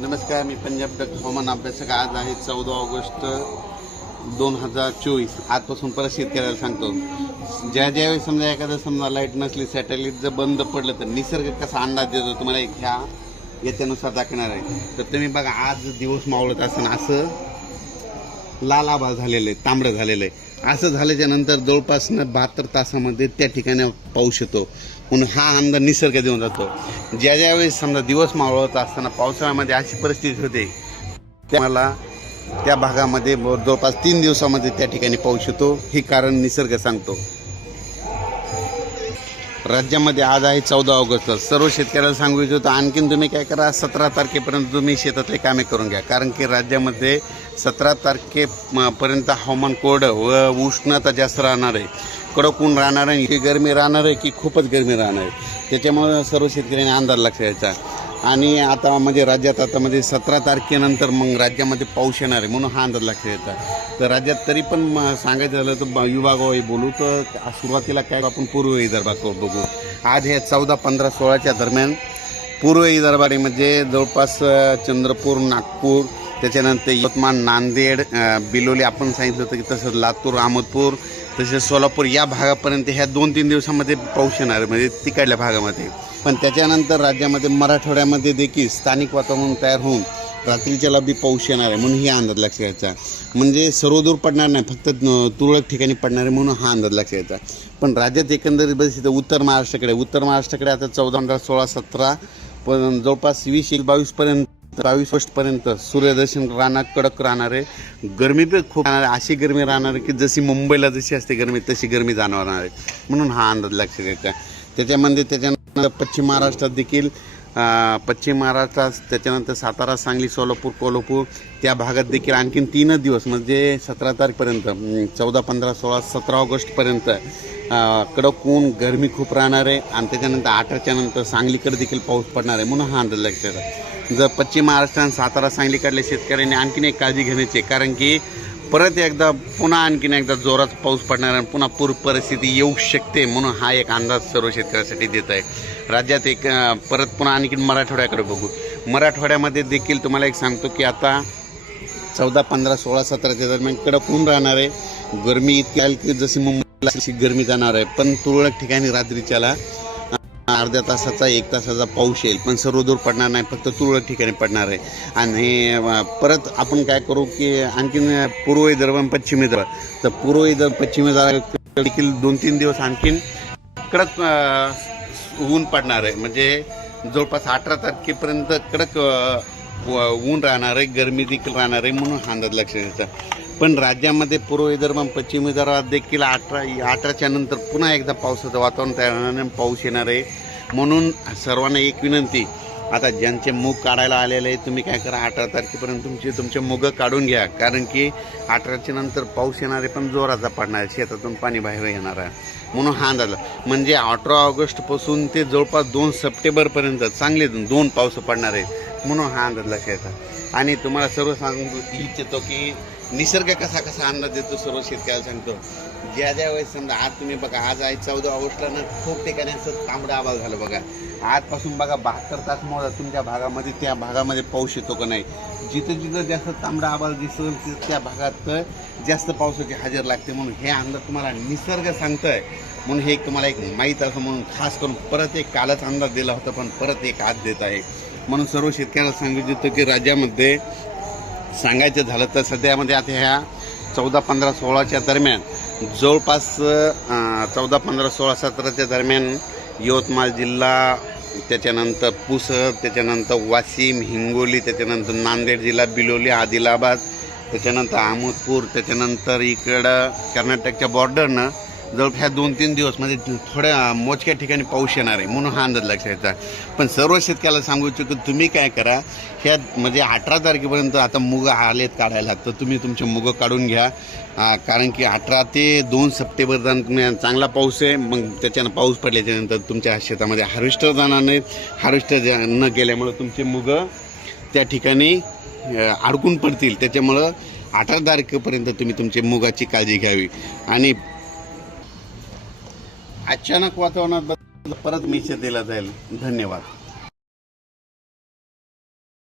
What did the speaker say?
नमस्कार मी पंजाब डक हवामान अभ्यासक आज आहे चौदा ऑगस्ट दोन हजार चोवीस आजपासून परत शेतकऱ्याला सांगतो ज्या ज्यावेळी समजा एखादं समजा लाईट नसली सॅटेलाईट जर बंद पडलं तर निसर्ग कसा अंदाज देतो तुम्हाला एक ह्या याच्यानुसार दाखवणार आहे तर तुम्ही बघा आज दिवस मावळत असताना असं लाल आभा झालेलं आहे तांबडं झालेलं आहे असं झाल्याच्या नंतर जवळपास बहात्तर तासामध्ये त्या ठिकाणी पाऊस येतो म्हणून हा अंदाज निसर्ग देऊन जातो ज्या ज्या वेळेस समजा दिवस मावळत असताना पावसाळ्यामध्ये अशी परिस्थिती होते त्याला त्या भागामध्ये जवळपास तीन दिवसामध्ये त्या ठिकाणी पाऊस येतो हे कारण निसर्ग सांगतो राज्यामध्ये आज आहे चौदा ऑगस्ट सर्व शेतकऱ्याला सांगू इच्छितो आणखीन तुम्ही काय करा सतरा तारखेपर्यंत तुम्ही शेतातले कामे करून घ्या कारण की राज्यामध्ये सतरा तारखेपर्यंत हवामान कोरडं व उष्णता जास्त राहणार आहे कडक ऊन राहणार आहे की गरमी राहणार आहे की खूपच गरमी राहणार आहे त्याच्यामुळं सर्व शेतकऱ्यांनी अंदाज लक्ष द्यायचा आणि आता म्हणजे राज्यात आता म्हणजे सतरा तारखेनंतर मग राज्यामध्ये पाऊस येणार आहे म्हणून हा अंदाज लक्षात येतात तर राज्यात तरी पण सांगायचं झालं तर विभागावर बोलू तर सुरुवातीला काय आपण पूर्व विदर्भात बघू आज हे चौदा पंधरा सोळाच्या दरम्यान पूर्व विदर्भाने म्हणजे जवळपास चंद्रपूर नागपूर त्याच्यानंतर यवतमाळ नांदेड बिलोली आपण सांगितलं होतं की तसंच लातूर अहमदपूर तसेच सोलापूर या भागापर्यंत ह्या दोन तीन दिवसामध्ये पाऊस येणार म्हणजे तिकडल्या भागामध्ये पण त्याच्यानंतर राज्यामध्ये मराठवाड्यामध्ये देखील स्थानिक वातावरण तयार होऊन रात्रीच्या बी पाऊस येणार आहे म्हणून ही अंदाज लक्ष घ्यायचा म्हणजे सर्वदूर पडणार नाही फक्त तुरळक ठिकाणी पडणार आहे म्हणून हा अंदाज लक्ष घ्यायचा पण राज्यात एकंदरीत इथं उत्तर महाराष्ट्राकडे उत्तर महाराष्ट्राकडे आता चौदा सोळा सतरा पण जवळपास वीस एक बावीसपर्यंत बावीस पर्यंत सूर्यदर्शन राहणार कडक राहणार आहे गरमी पण खूप राहणार अशी गरमी राहणार आहे की जशी मुंबईला जशी असते गरमी तशी गरमी जाणवणार आहे म्हणून हा अंदाज लक्षात घ्यायचा त्याच्यामध्ये त्याच्यानंतर पश्चिम महाराष्ट्रात देखील पश्चिम महाराष्ट्रात त्याच्यानंतर सातारा सांगली सोलापूर कोल्हापूर त्या भागात देखील आणखीन तीनच दिवस म्हणजे सतरा तारखेपर्यंत चौदा पंधरा सोळा सतरा ऑगस्टपर्यंत कडक ऊन गरमी खूप राहणार आहे आणि त्याच्यानंतर अठराच्या नंतर सांगलीकडे देखील पाऊस पडणार आहे म्हणून हा अंदाज लक्षात जर पश्चिम महाराष्ट्र आणि सातारा सांगलीकडल्या शेतकऱ्यांनी आणखीन एक काळजी घेण्याची कारण की परत एकदा पुन्हा आणखीन एकदा जोरात पाऊस पडणार आणि पुन्हा पूर परिस्थिती येऊ शकते म्हणून हा एक अंदाज सर्व शेतकऱ्यासाठी देत आहे राज्यात एक परत पुन्हा आणखीन मराठवाड्याकडे बघू मराठवाड्यामध्ये देखील तुम्हाला एक सांगतो की आता चौदा पंधरा सोळा सतराच्या दरम्यान कडक ऊन राहणार आहे गरमी इतकी आली की जशी मुंबईला अशी गरमी जाणार आहे पण तुरळक ठिकाणी रात्रीच्याला अर्ध्या तासाचा एक तासाचा पाऊस येईल पण सर्व दूर पडणार नाही फक्त तुरळक ठिकाणी पडणार आहे आणि परत आपण काय करू की आणखीन पूर्व विदर्भ आणि पश्चिम विदर्भ तर पूर्व विदर्भ पश्चिम विदर्भ देखील दोन तीन दिवस आणखीन कडक ऊन पडणार आहे म्हणजे जवळपास अठरा तारखेपर्यंत कडक ऊन राहणार आहे गरमी देखील राहणार आहे म्हणून हा अंदाज लक्ष द्यायचा पण राज्यामध्ये पूर्व विदर्भ पश्चिम विदर्भात देखील अठरा अठराच्या नंतर पुन्हा एकदा पावसाचं वातावरण तयार होणार पाऊस येणार आहे म्हणून सर्वांना एक विनंती आता ज्यांचे मूग काढायला आलेले आहे तुम्ही काय करा अठरा तारखेपर्यंत तुमचे तुमचे मुगं काढून घ्या कारण की अठराच्या नंतर पाऊस येणारे पण जोराचा पडणार आहे शेतातून पाणी बाहेर येणार आहे म्हणून हा अंदाज म्हणजे अठरा ऑगस्टपासून ते जवळपास दोन सप्टेंबरपर्यंत चांगले दोन पाऊस पडणार आहे म्हणून हा अंदाज लक्षात आणि तुम्हाला सर्व सांगू इच्छितो की निसर्ग कसा कसा अंदाज देतो सर्व शेतकऱ्याला सांगतो ज्या ज्या वेळेस समजा आज तुम्ही बघा आज आहे चौदा ऑगस्टला ना खूप ठिकाणी असं तांबडा आवाज झालं बघा आजपासून बघा बहात्तर तास मोडा तुमच्या भागामध्ये त्या भागामध्ये पाऊस येतो का नाही जिथं जिथं जास्त तांबडा आवाज दिसेल तिथं त्या भागात जास्त पावसाची हजेर लागते म्हणून हे अंदाज तुम्हाला निसर्ग आहे म्हणून हे तुम्हाला एक माहीत असं म्हणून खास करून परत एक कालच अंदाज दिला होता पण परत एक आज देत आहे म्हणून सर्व शेतकऱ्याला सांगू इच्छितो की राज्यामध्ये सांगायचं झालं तर सध्यामध्ये आता ह्या चौदा पंधरा सोळाच्या दरम्यान जवळपास चौदा पंधरा सोळा सतराच्या दरम्यान यवतमाळ जिल्हा त्याच्यानंतर पुसद त्याच्यानंतर वाशिम हिंगोली त्याच्यानंतर नांदेड जिल्हा बिलोली आदिलाबाद त्याच्यानंतर अहमदपूर त्याच्यानंतर इकडं कर्नाटकच्या बॉर्डरनं जवळपास ह्या दोन तीन दिवस म्हणजे थोड्या मोजक्या ठिकाणी पाऊस येणार आहे म्हणून हा अंदाज लक्षात येतात पण सर्व शेतकऱ्याला सांगू इच्छितो तुम्ही काय करा ह्या म्हणजे अठरा तारखेपर्यंत आता मुग आलेत काढायला तर तुम्ही तुमचे मुग काढून घ्या कारण की अठरा ते दोन सप्टेंबर दरम्यान चांगला पाऊस आहे मग त्याच्यानं पाऊस पडल्याच्यानंतर तुमच्या शेतामध्ये हार्वेस्टर जाणार नाही हार्वेस्टर न गेल्यामुळं तुमचे मुग त्या ठिकाणी अडकून पडतील त्याच्यामुळं अठरा तारखेपर्यंत तुम्ही तुमच्या मुगाची काळजी घ्यावी आणि अचानक वातावरणात बदल परत मेसेज दिला जाईल धन्यवाद